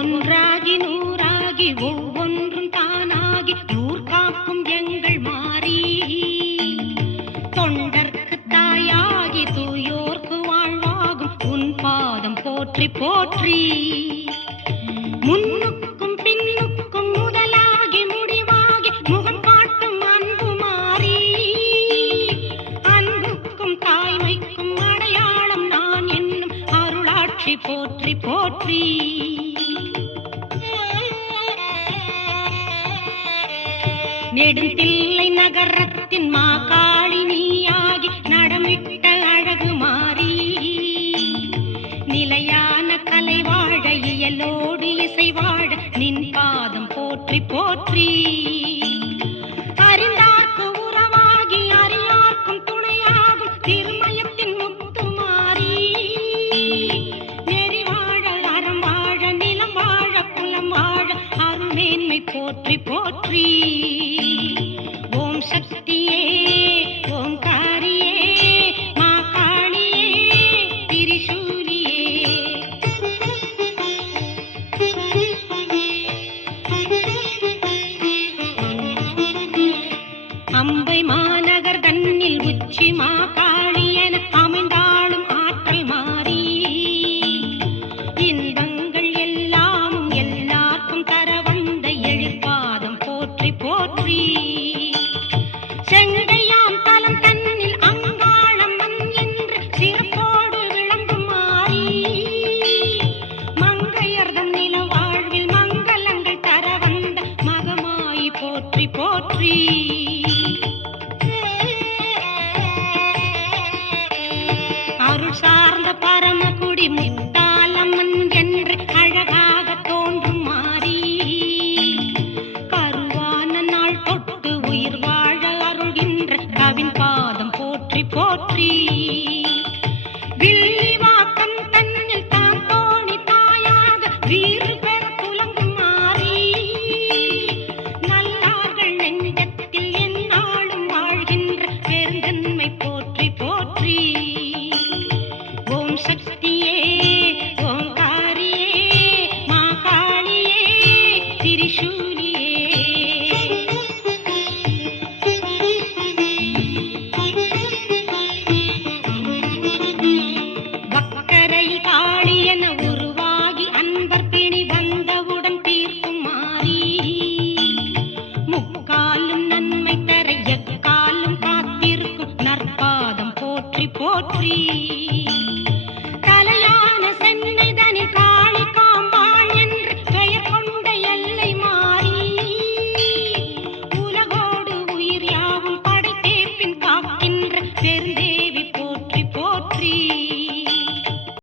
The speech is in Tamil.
ஒன்றாகி நூறாகி ஒவ்வொன்றும் தானாகி ஊர் காக்கும் எங்கள் மாறி தொண்டர்க்கு தாயாகி தூயோர்க்கு வாழ்வாகும் உன் பாதம் போற்றி போற்றி முன்னுக்கும் பின்னுக்கும் முதலாகி முடிவாகி முகம் காட்டும் அன்பு மாறி அன்புக்கும் தாய்மைக்கும் அடையாளம் நான் என்னும் அருளாட்சி போற்றி போற்றி நெடுந்தில்லை நகரத்தின் மாகாளி நீயாகி நடமிட்ட அழகு மாறி நிலையான கலை வாழ இயலோடு இசை வாழ நின் பாதம் போற்றி போற்றி அறிந்தார்க்கு உறவாகி அறியார்க்கும் துணையாகும் திருமயத்தின் முத்து மாறி நெறி வாழ அறம் வாழ நிலம் வாழ குலம் வாழ அருள்மேன்மை போற்றி போற்றி ஓம் சக்தியே ஓங்காரியே மாகாளியே திரிசூலியே அம்பை மாநகர் தன்னில் உச்சி மாகாளி என அமைந்தாளும் ஆற்றல் மாறி இன்பங்கள் எல்லாமும் எல்லாருக்கும் தர வந்த எழிற்பாதம் போற்றி போற்றி செங்கையாம் தலம் தன்னில் அங்காளம்மன் என்று சிறப்போடு விளங்கும் மாறி மங்கையர்தம் நில வாழ்வில் மங்களங்கள் தர வந்த மகமாயி போற்றி போற்றி அருள் சார்ந்த பரமகுடி முத்தாலம்மன் என்று அழகாக தோன்றும் மாறி கருவான நாள் தொட்டு உயிர் வாழ அருள்கின்ற கவின் பாதம் போற்றி போற்றி வில்லிவாக்கம் தன்னில் தான் தோணி தாயாக வீறு பெற துலங்கும் மாறி நல்லார்கள் நெஞ்சத்தில் எந்நாளும் வாழ்கின்ற பெருந்தன்மை போற்றி போற்றி ஓம் சக்தியே ஓங்காரியே மாகாளியே திரிசூலியே வக்கரை காளி என உருவாகி அன்பர் பிணி வந்தவுடன் தீர்க்கும் மாறி முக்காலும் நன்மை தர எக்காலும் காத்திருக்கும் நற்பாதம் போற்றி போற்றி